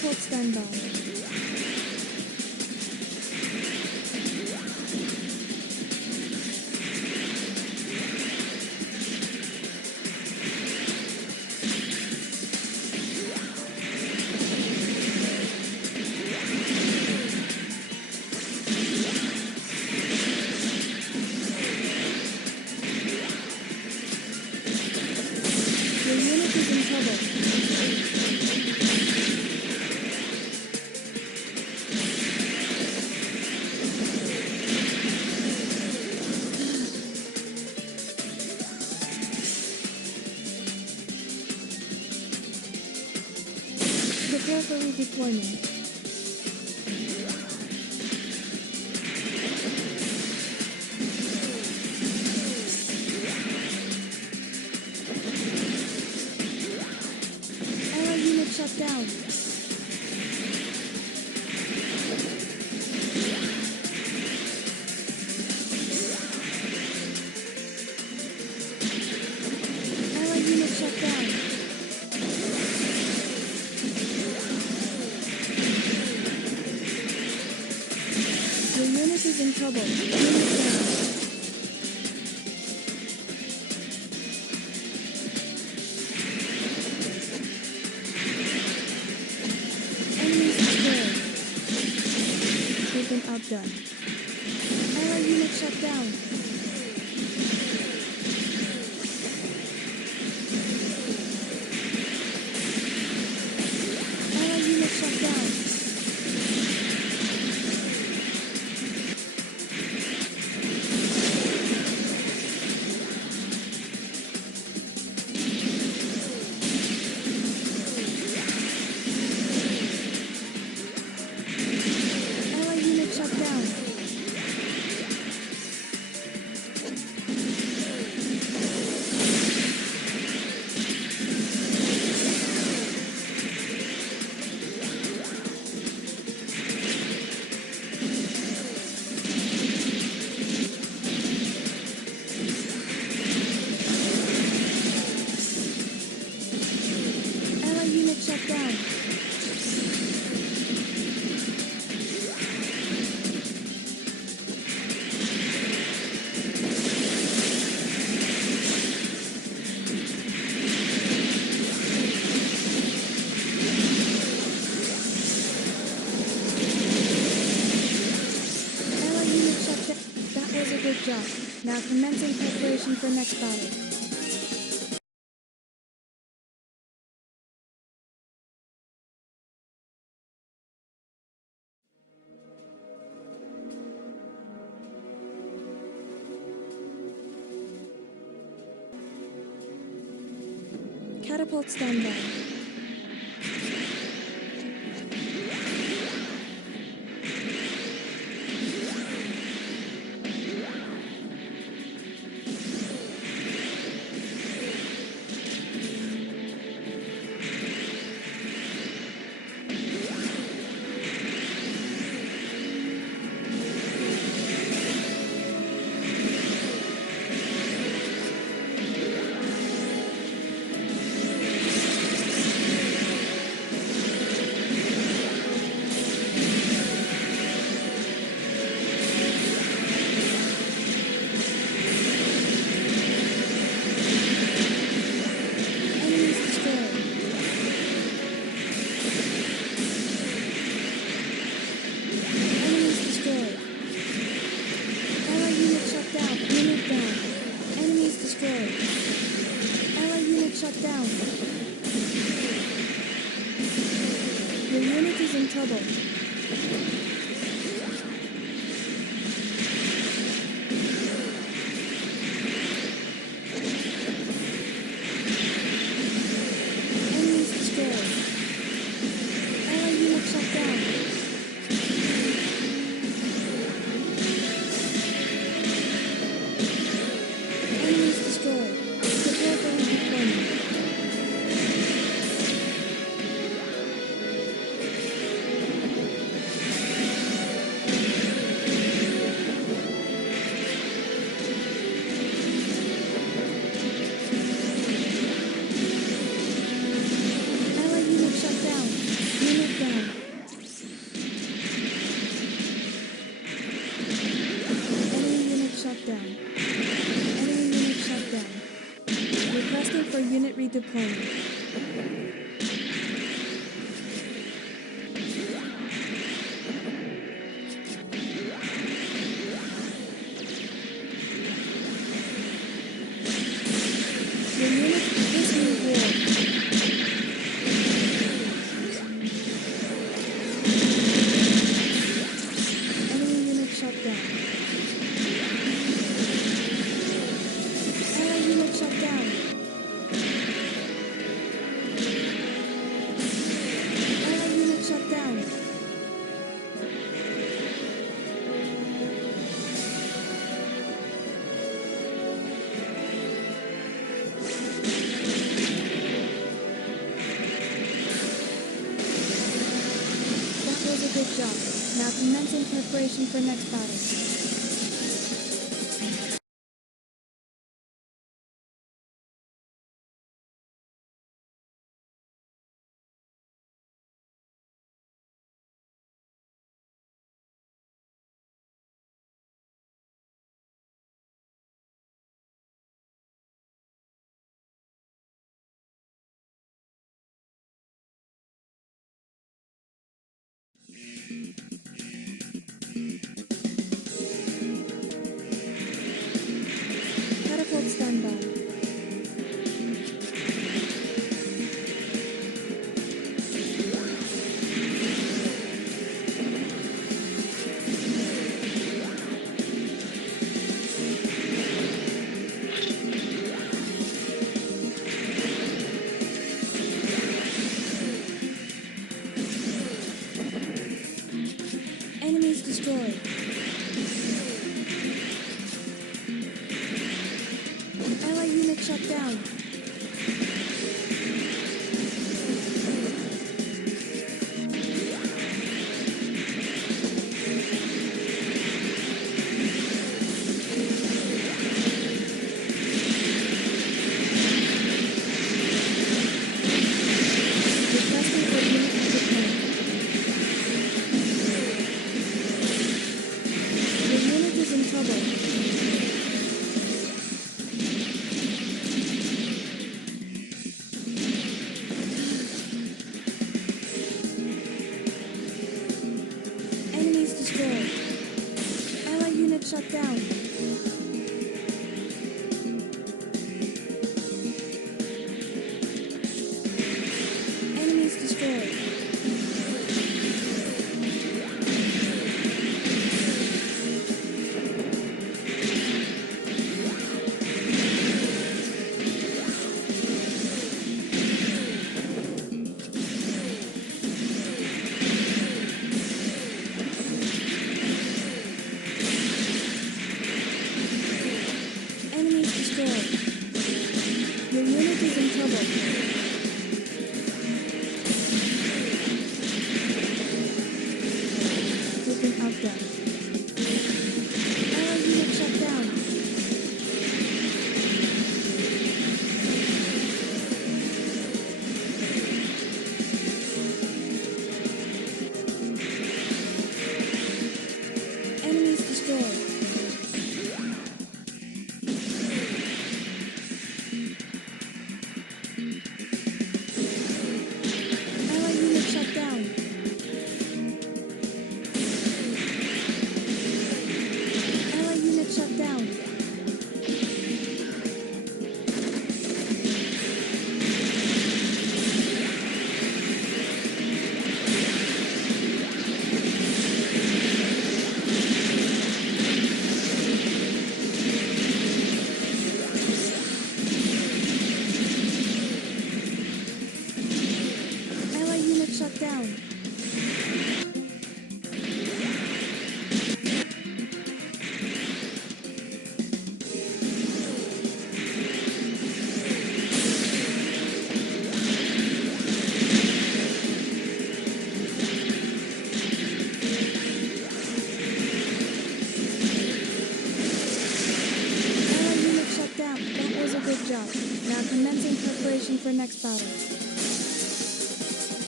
Catapult standby. Your unit is in trouble. Prepare for redeployment. Allied unit shut down. Allied unit shut down. Your unit is in trouble. Unit down. Enemies destroyed. They've been outdone. Allied unit shut down. Allied unit shut down. Allied unit shut down. Allied unit shut down. Allied unit shut down. That was a good job. Now commencing preparation for next battle. Catapult standby. Enemies destroyed. Enemies destroyed. Allied unit shut down. Unit down. Enemies destroyed. Allied unit shut down. Your unit is in trouble. Enemies destroyed. Allied unit shut down. Enemies destroyed. Prepare for redeployment. redeploying. Your unit is new war. Enemy unit shut down. Ally unit shut down. Ally unit shut down. That was a good job. Now commencing preparation for next battle. Catapult standby. Enemies destroyed. Ally unit shut down. Requesting for unit redeployment. Your unit is in trouble. Enemies destroyed. Ally unit shut down. Enemies destroyed. Enemies destroyed. Your unit is in trouble. Taken outgunned. Ally unit shut down. Enemies destroyed. Ally unit shut down. Ally unit shut down. Ally unit shut down. Ally unit shut down. That was a good job. Now commencing preparation for next battle.